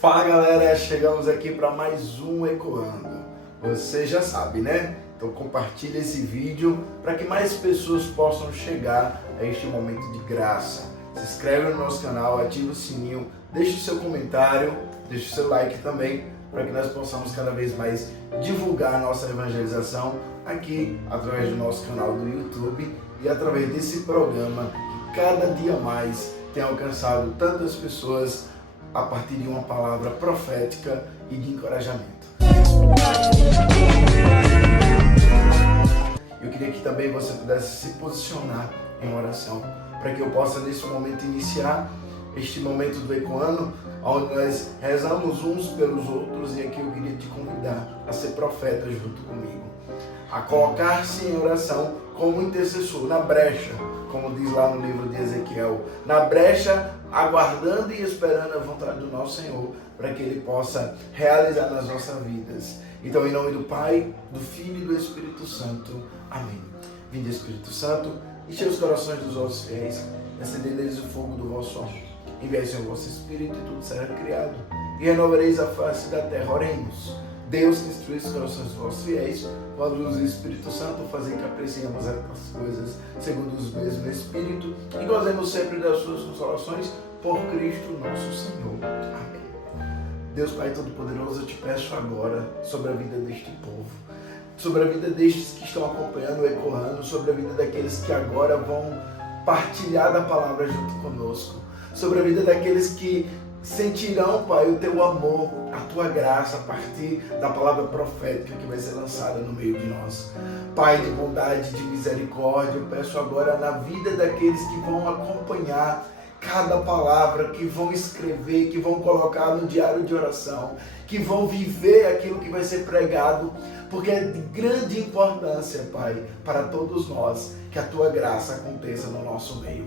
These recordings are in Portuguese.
Fala galera, chegamos aqui para mais um Ecoando. Você já sabe, né? Então compartilha esse vídeo para que mais pessoas possam chegar a este momento de graça. Se inscreve no nosso canal, ativa o sininho, deixe o seu comentário, deixe o seu like também, para que nós possamos cada vez mais divulgar a nossa evangelização aqui através do nosso canal do YouTube e através desse programa que cada dia mais tem alcançado tantas pessoas a partir de uma palavra profética e de encorajamento. Eu queria que também você pudesse se posicionar em oração, para que eu possa nesse momento iniciar este momento do Ecoando, onde nós rezamos uns pelos outros, e aqui eu queria te convidar a ser profeta junto comigo, a colocar-se em oração como intercessor, na brecha, como diz lá no livro de Ezequiel, na brecha, aguardando e esperando a vontade do nosso Senhor, para que Ele possa realizar nas nossas vidas. Então, em nome do Pai, do Filho e do Espírito Santo. Amém. Vinde, Espírito Santo, enche os corações dos vossos fiéis, acendei neles o fogo do vosso amor. Enviai, Senhor, o vosso Espírito, e tudo será criado, e renovareis a face da terra. Oremos. Deus, que instrui os corações dos vossos fiéis, com a luz do Espírito Santo, fazer que apreciemos estas coisas segundo os mesmos Espírito, e gozemos sempre das suas consolações, por Cristo nosso Senhor. Amém. Deus Pai Todo-Poderoso, eu te peço agora sobre a vida deste povo, sobre a vida destes que estão acompanhando o Ecoando, sobre a vida daqueles que agora vão partilhar da palavra junto conosco, sobre a vida daqueles que sentirão, Pai, o teu amor, a tua graça a partir da palavra profética que vai ser lançada no meio de nós. Pai de bondade, de misericórdia, eu peço agora na vida daqueles que vão acompanhar cada palavra, que vão escrever, que vão colocar no diário de oração, que vão viver aquilo que vai ser pregado, porque é de grande importância, Pai, para todos nós, que a tua graça aconteça no nosso meio.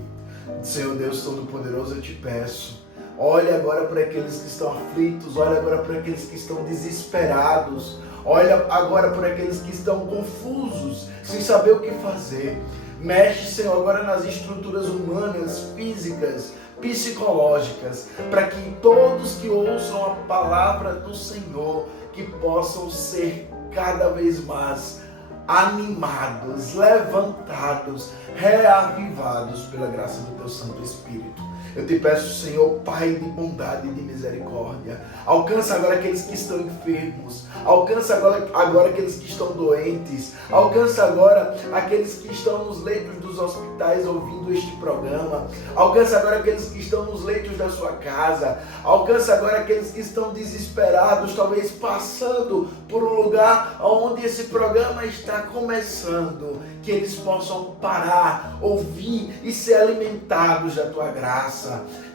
Senhor Deus Todo-Poderoso, eu te peço, olha agora para aqueles que estão aflitos, olha agora para aqueles que estão desesperados, olha agora para aqueles que estão confusos, sem saber o que fazer. Mexe, Senhor, agora nas estruturas humanas, físicas, psicológicas, para que todos que ouçam a palavra do Senhor, que possam ser cada vez mais animados, levantados, reavivados pela graça do teu Santo Espírito. Eu te peço, Senhor, Pai de bondade e de misericórdia, alcança agora aqueles que estão enfermos, alcança agora aqueles que estão doentes, alcança agora aqueles que estão nos leitos dos hospitais ouvindo este programa, alcança agora aqueles que estão nos leitos da sua casa, alcança agora aqueles que estão desesperados, talvez passando por um lugar onde esse programa está começando, que eles possam parar, ouvir e ser alimentados da tua graça.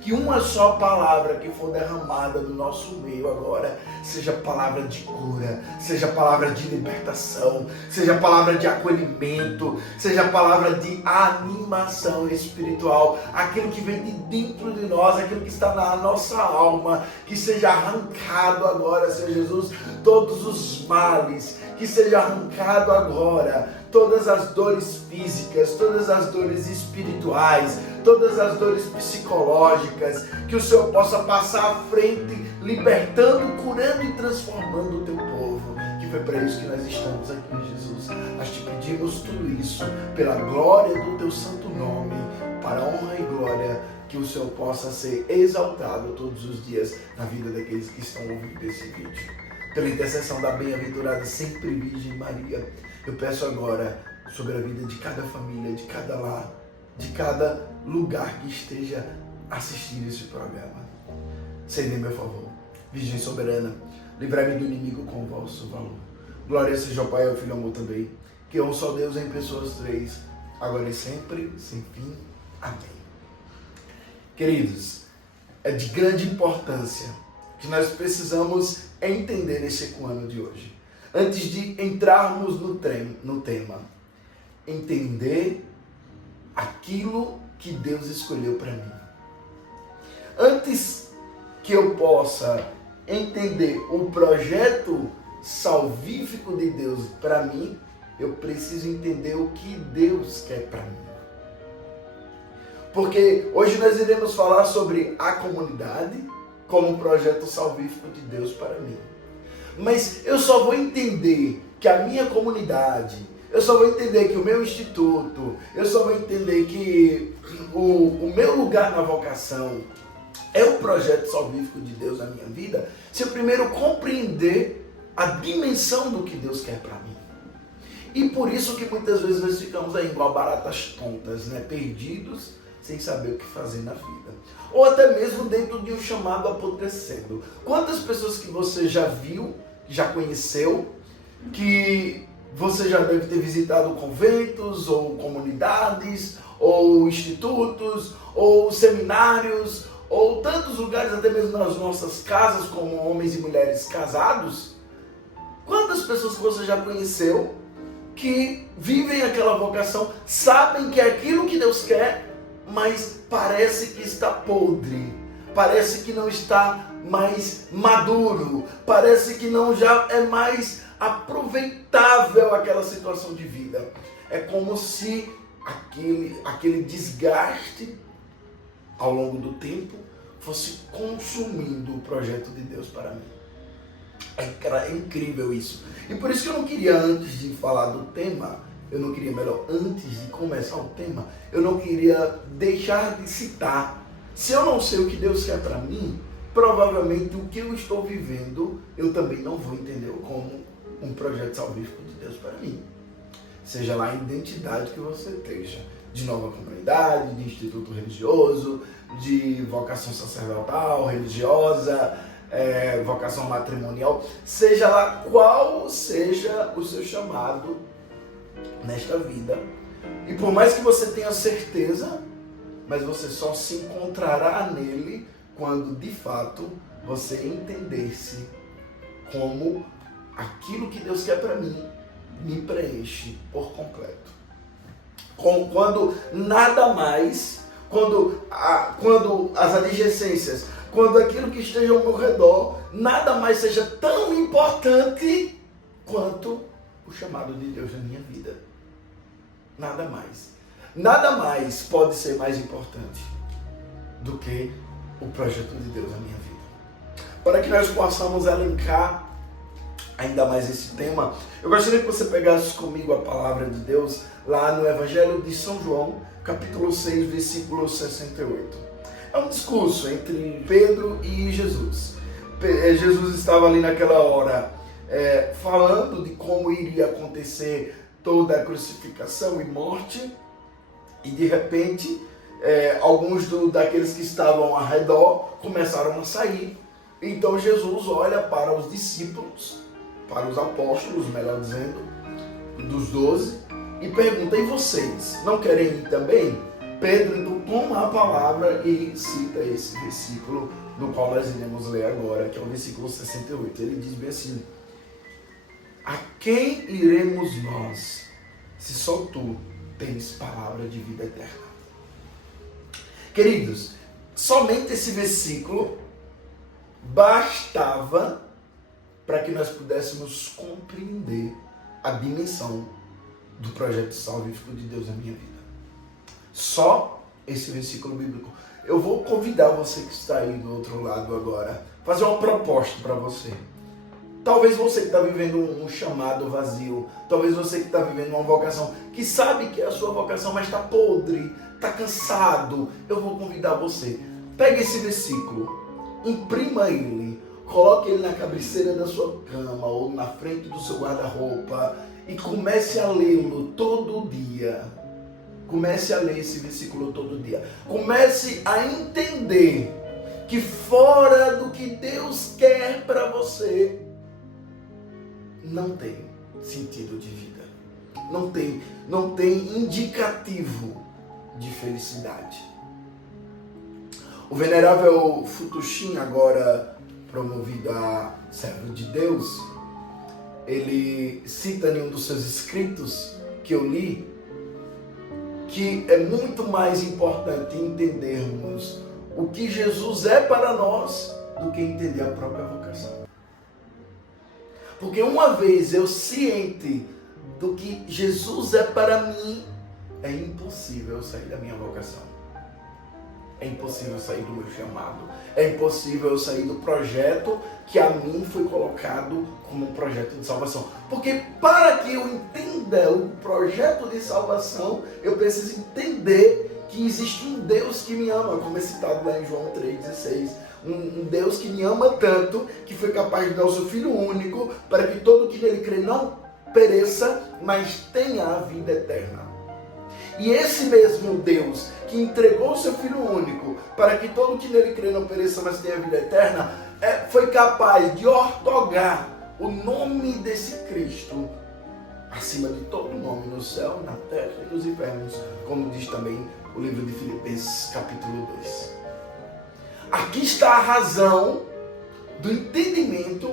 Que uma só palavra que for derramada no nosso meio agora seja palavra de cura, seja palavra de libertação, seja palavra de acolhimento, seja palavra de animação espiritual, aquilo que vem de dentro de nós, aquilo que está na nossa alma, que seja arrancado agora, Senhor Jesus, todos os males, que seja arrancado agora todas as dores físicas, todas as dores espirituais, todas as dores psicológicas, que o Senhor possa passar à frente, libertando, curando e transformando o teu povo, que foi para isso que nós estamos aqui, Jesus. Nós te pedimos tudo isso pela glória do teu santo nome, para a honra e glória, que o Senhor possa ser exaltado todos os dias na vida daqueles que estão ouvindo esse vídeo. Pela intercessão da bem-aventurada sempre Virgem Maria, eu peço agora sobre a vida de cada família, de cada lar, de cada lugar que esteja assistindo esse programa. Sede em meu favor, Virgem soberana, livrai-me do inimigo com o vosso valor. Glória seja ao Pai, ao Filho e ao Amor também, que é um só Deus em pessoas três, agora e sempre, sem fim. Amém. Queridos, é de grande importância que nós precisamos entender nesse Ecoando de hoje. Antes de entrarmos no tema, entender aquilo que Deus escolheu para mim. Antes que eu possa entender o projeto salvífico de Deus para mim, eu preciso entender o que Deus quer para mim. Porque hoje nós iremos falar sobre a comunidade, como um projeto salvífico de Deus para mim. Mas eu só vou entender que a minha comunidade, eu só vou entender que o meu instituto, eu só vou entender que o meu lugar na vocação é o projeto salvífico de Deus na minha vida, se eu primeiro compreender a dimensão do que Deus quer para mim. E por isso que muitas vezes nós ficamos aí igual baratas tontas, né? Perdidos, sem saber o que fazer na vida. Ou até mesmo dentro de um chamado apodrecendo. Quantas pessoas que você já viu, já conheceu, que você já deve ter visitado conventos, ou comunidades, ou institutos, ou seminários, ou tantos lugares, até mesmo nas nossas casas, como homens e mulheres casados. Quantas pessoas que você já conheceu que vivem aquela vocação, sabem que é aquilo que Deus quer, mas parece que está podre, parece que não está mais maduro, parece que não já é mais aproveitável aquela situação de vida. É como se aquele desgaste ao longo do tempo fosse consumindo o projeto de Deus para mim. É incrível isso. E por isso que eu não queria, antes de falar do tema, antes de começar o tema, eu não queria deixar de citar. Se eu não sei o que Deus quer para mim, provavelmente o que eu estou vivendo, eu também não vou entender como um projeto salvífico de Deus para mim. Seja lá a identidade que você esteja, de nova comunidade, de instituto religioso, de vocação sacerdotal, religiosa, vocação matrimonial, seja lá qual seja o seu chamado nesta vida. E por mais que você tenha certeza, mas você só se encontrará nele quando de fato você entender-se como aquilo que Deus quer para mim me preenche por completo. Quando nada mais, quando as adjacências, quando aquilo que esteja ao meu redor, nada mais seja tão importante quanto o chamado de Deus na minha vida. Nada mais. Nada mais pode ser mais importante do que o projeto de Deus na minha vida. Para que nós possamos elencar ainda mais esse tema, eu gostaria que você pegasse comigo a palavra de Deus lá no Evangelho de São João, capítulo 6, versículo 68. É um discurso entre Pedro e Jesus. Jesus estava ali naquela hora falando de como iria acontecer toda a crucificação e morte, e de repente alguns daqueles que estavam ao redor começaram a sair. Então Jesus olha para os discípulos, para os apóstolos, melhor dizendo, dos 12, e pergunta: e vocês, não querem ir também? Pedro então toma a palavra e cita esse versículo, do qual nós iremos ler agora, que é o versículo 68. Ele diz bem assim: a quem iremos nós, se só tu tens palavra de vida eterna? Queridos, somente esse versículo bastava para que nós pudéssemos compreender a dimensão do projeto salvífico de Deus na minha vida. Só esse versículo bíblico. Eu vou convidar você que está aí do outro lado agora, fazer uma proposta para você. Talvez você que está vivendo um chamado vazio, talvez você que está vivendo uma vocação, que sabe que é a sua vocação, mas está podre, está cansado. Eu vou convidar você. Pegue esse versículo, imprima ele, coloque ele na cabeceira da sua cama ou na frente do seu guarda-roupa e comece a lê-lo todo dia. Comece a ler esse versículo todo dia. Comece a entender que fora do que Deus quer para você, não tem sentido de vida. Não tem indicativo de felicidade. O venerável Futushin, agora promovido a servo de Deus, ele cita em um dos seus escritos que eu li, que é muito mais importante entendermos o que Jesus é para nós do que entender a própria vocação. Porque uma vez eu ciente do que Jesus é para mim, é impossível eu sair da minha vocação. é impossível eu sair do meu chamado. É impossível eu sair do projeto que a mim foi colocado como um projeto de salvação. Porque para que eu entenda o projeto de salvação, eu preciso entender que existe um Deus que me ama, como é citado lá em João 3,16. Um Deus que me ama tanto, que foi capaz de dar o seu Filho único, para que todo que nele crê não pereça, mas tenha a vida eterna. E esse mesmo Deus que entregou o seu Filho único para que todo que nele crê não pereça, mas tenha a vida eterna, foi capaz de ortogar o nome desse Cristo acima de todo nome no céu, na terra e nos infernos, como diz também o livro de Filipenses capítulo 2. Aqui está a razão do entendimento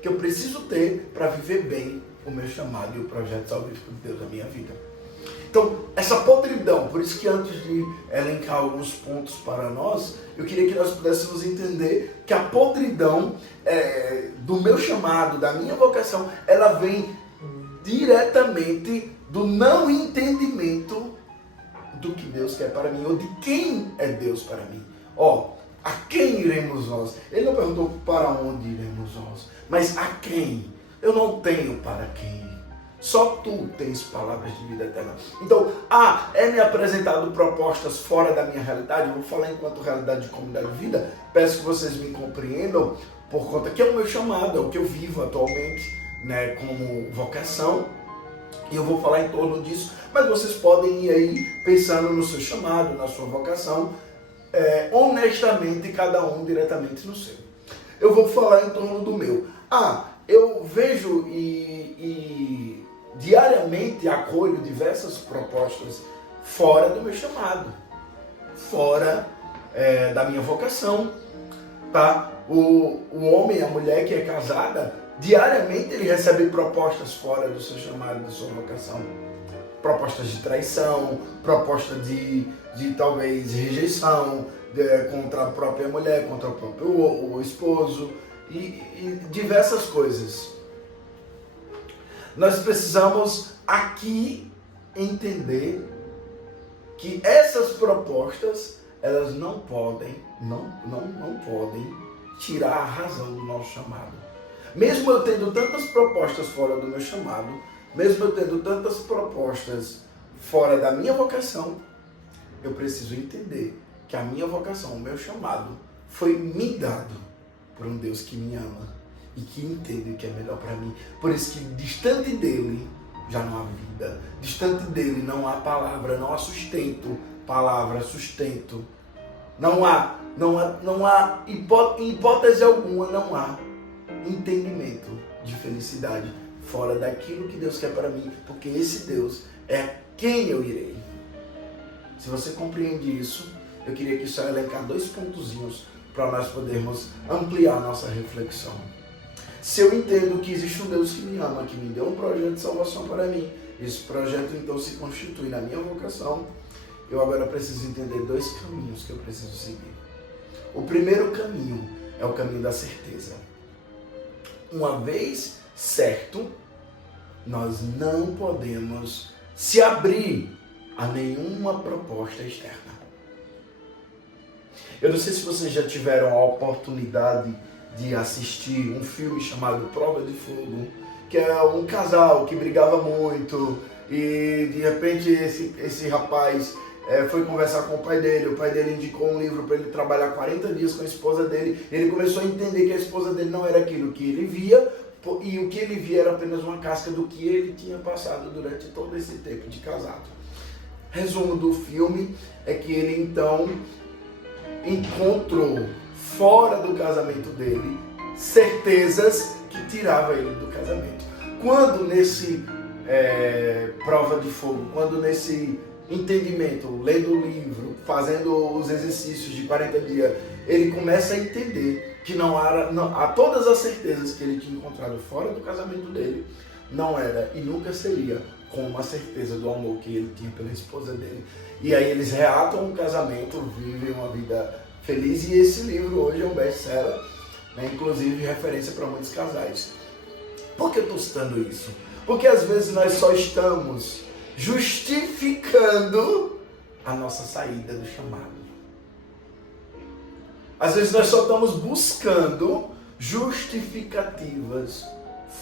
que eu preciso ter para viver bem o meu chamado e o projeto salvífico de Deus na minha vida. Então, essa podridão, por isso que antes de elencar alguns pontos para nós, eu queria que nós pudéssemos entender que a podridão do meu chamado, da minha vocação, ela vem diretamente do não entendimento do que Deus quer para mim, ou de quem é Deus para mim. A quem iremos nós? Ele não perguntou para onde iremos nós, mas a quem? Eu não tenho para quem. Só tu tens palavras de vida eterna. Então, é-me apresentado propostas fora da minha realidade. Eu vou falar enquanto realidade de comunidade de vida. Peço que vocês me compreendam, por conta que é o meu chamado, é o que eu vivo atualmente, né, como vocação. E eu vou falar em torno disso, mas vocês podem ir aí pensando no seu chamado, na sua vocação, honestamente, cada um diretamente no seu. Eu vou falar em torno do meu. Eu vejo e diariamente acolho diversas propostas fora do meu chamado, fora da minha vocação, tá? O homem, a mulher que é casada, diariamente ele recebe propostas fora do seu chamado, da sua vocação. Propostas de traição, proposta de talvez rejeição contra a própria mulher, contra o próprio esposo e diversas coisas. Nós precisamos aqui entender que essas propostas, elas não podem tirar a razão do nosso chamado. Mesmo eu tendo tantas propostas fora do meu chamado, mesmo eu tendo tantas propostas fora da minha vocação, eu preciso entender que a minha vocação, o meu chamado, foi me dado por um Deus que me ama e que entende o que é melhor para mim. Por isso que distante dele já não há vida, distante dele não há palavra, não há sustento, palavra, sustento. Não há hipótese alguma, não há entendimento de felicidade fora daquilo que Deus quer para mim, porque esse Deus é quem eu irei. Se você compreende isso, eu queria aqui só elencar 2 pontozinhos para nós podermos ampliar a nossa reflexão. Se eu entendo que existe um Deus que me ama, que me deu um projeto de salvação para mim, esse projeto então se constitui na minha vocação, eu agora preciso entender 2 caminhos que eu preciso seguir. O primeiro caminho é o caminho da certeza. Uma vez certo, nós não podemos se abrir a nenhuma proposta externa. Eu não sei se vocês já tiveram a oportunidade de assistir um filme chamado Prova de Fogo, que é um casal que brigava muito e de repente esse rapaz foi conversar com o pai dele indicou um livro para ele trabalhar 40 dias com a esposa dele, ele começou a entender que a esposa dele não era aquilo que ele via, e o que ele via era apenas uma casca do que ele tinha passado durante todo esse tempo de casado. Resumo do filme é que ele então encontrou fora do casamento dele certezas que tiravam ele do casamento. Quando nesse prova de fogo, quando nesse entendimento, lendo o livro, fazendo os exercícios de 40 dias, ele começa a entender que há todas as certezas que ele tinha encontrado fora do casamento dele, não era e nunca seria como a certeza do amor que ele tinha pela esposa dele. E aí eles reatam o casamento, vivem uma vida feliz, e esse livro hoje é um best-seller, né? Inclusive referência para muitos casais. Por que eu estou citando isso? Porque às vezes nós só estamos justificando a nossa saída do chamado. Às vezes nós só estamos buscando justificativas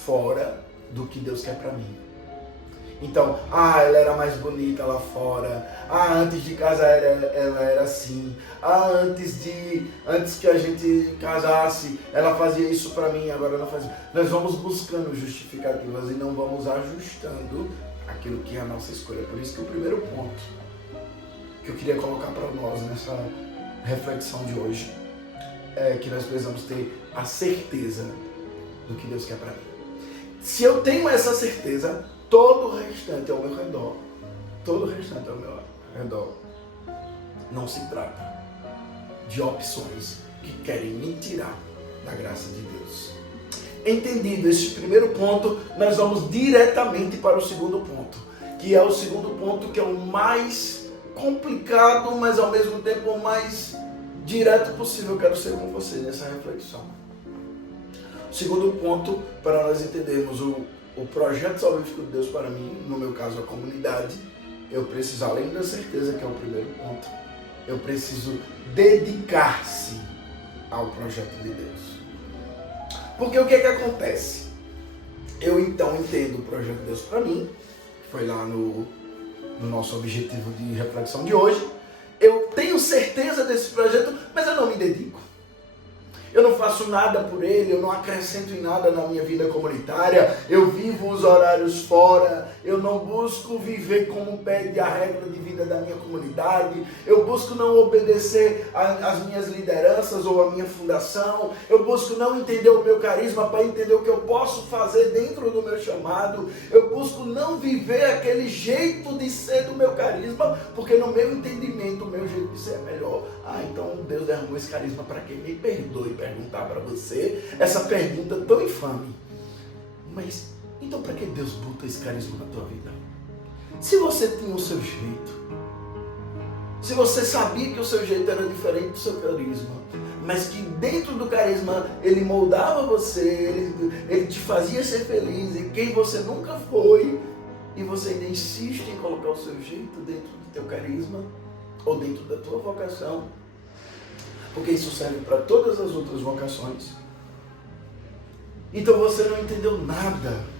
fora do que Deus quer para mim. Então, ela era mais bonita lá fora. Antes de casar ela era assim. Antes que a gente casasse, ela fazia isso para mim, agora ela faz. Nós vamos buscando justificativas e não vamos ajustando aquilo que é a nossa escolha. Por isso que o primeiro ponto que eu queria colocar para nós nessa reflexão de hoje é que nós precisamos ter a certeza do que Deus quer para mim. Se eu tenho essa certeza, todo o restante ao meu redor, não se trata de opções que querem me tirar da graça de Deus. Entendido este primeiro ponto, nós vamos diretamente para o segundo ponto, que é o segundo ponto que é o mais complicado, mas ao mesmo tempo o mais direto possível. Eu quero ser com você nessa reflexão. O segundo ponto, para nós entendermos o projeto salvífico de Deus para mim, no meu caso a comunidade, eu preciso, além da certeza que é o primeiro ponto, eu preciso dedicar-se ao projeto de Deus. Porque o que acontece? Eu então entendo o projeto de Deus para mim, que foi lá no nosso objetivo de reflexão de hoje. Eu tenho certeza desse projeto, mas eu não me dedico. Eu não faço nada por ele, eu não acrescento em nada na minha vida comunitária, eu vivo os horários fora, eu não busco viver como pede a regra de vida da minha comunidade, eu busco não obedecer às minhas lideranças ou à minha fundação, eu busco não entender o meu carisma para entender o que eu posso fazer dentro do meu chamado, eu busco não viver aquele jeito de ser do meu carisma, porque no meu entendimento o meu jeito de ser é melhor. Então Deus derramou esse carisma para quem? Me perdoe perguntar para você essa pergunta tão infame. Mas, então para que Deus botou esse carisma na tua vida? Se você tinha o seu jeito, se você sabia que o seu jeito era diferente do seu carisma, mas que dentro do carisma ele moldava você, ele te fazia ser feliz e quem você nunca foi, e você ainda insiste em colocar o seu jeito dentro do teu carisma ou dentro da tua vocação, porque isso serve para todas as outras vocações. Então você não entendeu nada.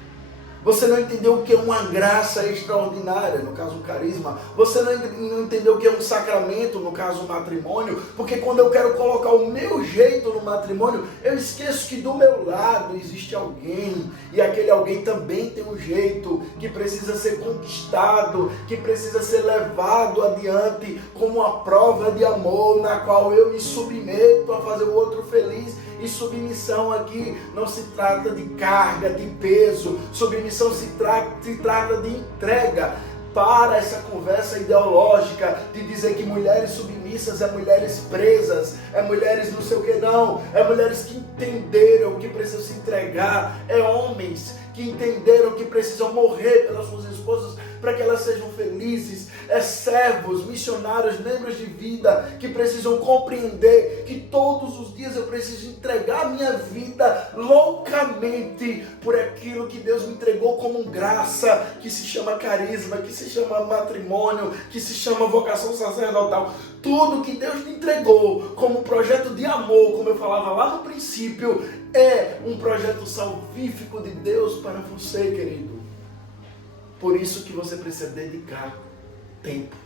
Você não entendeu o que é uma graça extraordinária, no caso o carisma. Você não entendeu o que é um sacramento, no caso o matrimônio. Porque quando eu quero colocar o meu jeito no matrimônio, eu esqueço que do meu lado existe alguém. E aquele alguém também tem um jeito que precisa ser conquistado, que precisa ser levado adiante como uma prova de amor, na qual eu me submeto a fazer o outro feliz. E submissão aqui não se trata de carga, de peso. Submissão se trata de entrega. Para essa conversa ideológica de dizer que mulheres submissas é mulheres presas, é mulheres não sei o que não, é mulheres que entenderam que precisam se entregar, é homens que entenderam que precisam morrer pelas suas esposas para que elas sejam felizes, é servos, missionários, membros de vida que precisam compreender que todos os dias eu preciso entregar a minha vida loucamente por aquilo que Deus me entregou como graça, que se chama carisma, que se chama matrimônio, que se chama vocação sacerdotal. Tudo que Deus me entregou como projeto de amor, como eu falava lá no princípio, é um projeto salvífico de Deus para você, querido. Por isso que você precisa dedicar tempo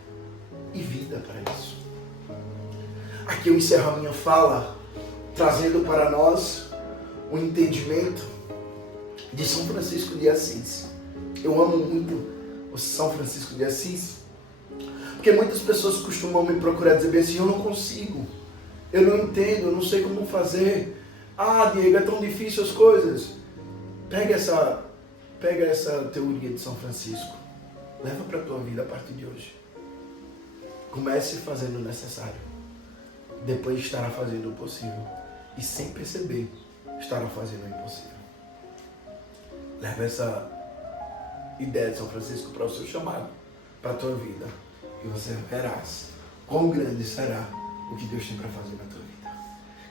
e vida para isso. Aqui eu encerro a minha fala trazendo para nós o entendimento de São Francisco de Assis. Eu amo muito o São Francisco de Assis, porque muitas pessoas costumam me procurar dizer bem assim: eu não consigo, eu não entendo, eu não sei como fazer. Diego, é tão difícil as coisas. Pega essa teoria de São Francisco, leva para a tua vida a partir de hoje. Comece fazendo o necessário, depois estará fazendo o possível, e sem perceber, estará fazendo o impossível. Leva essa ideia de São Francisco para o seu chamado, para a tua vida, e você verás quão grande será o que Deus tem para fazer na tua vida.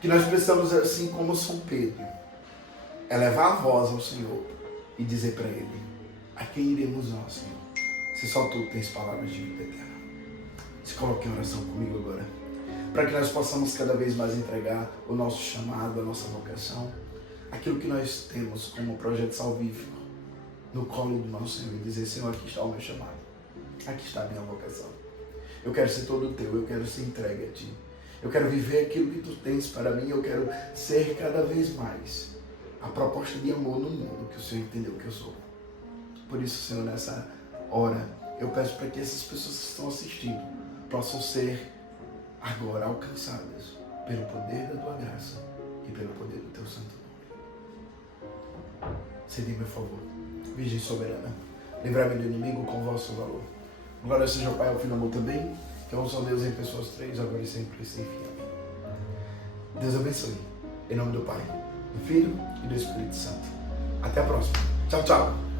Que nós precisamos, assim como São Pedro, elevar a voz ao Senhor e dizer para Ele: a quem iremos nós, Senhor, se só Tu tens palavras de vida eterna? Se coloque em oração comigo agora. para que nós possamos cada vez mais entregar o nosso chamado, a nossa vocação, aquilo que nós temos como projeto salvífico no colo do nosso Senhor e dizer: Senhor, aqui está o meu chamado, aqui está a minha vocação. Eu quero ser todo teu, eu quero ser entregue a ti. Eu quero viver aquilo que tu tens para mim, eu quero ser cada vez mais a proposta de amor no mundo que o Senhor entendeu que eu sou. Por isso, Senhor, nessa hora, eu peço para que essas pessoas que estão assistindo possam ser agora alcançadas pelo poder da tua graça e pelo poder do teu santo nome. Cede, meu favor, Virgem soberana, livrai-me do inimigo com o vosso valor. Glória seja ao Pai, ao Filho e ao Amor também, que é um só Deus em pessoas três, agora e sempre, sem fim. Amém. Deus abençoe. Em nome do Pai, do Filho e do Espírito Santo. Até a próxima. Tchau, tchau.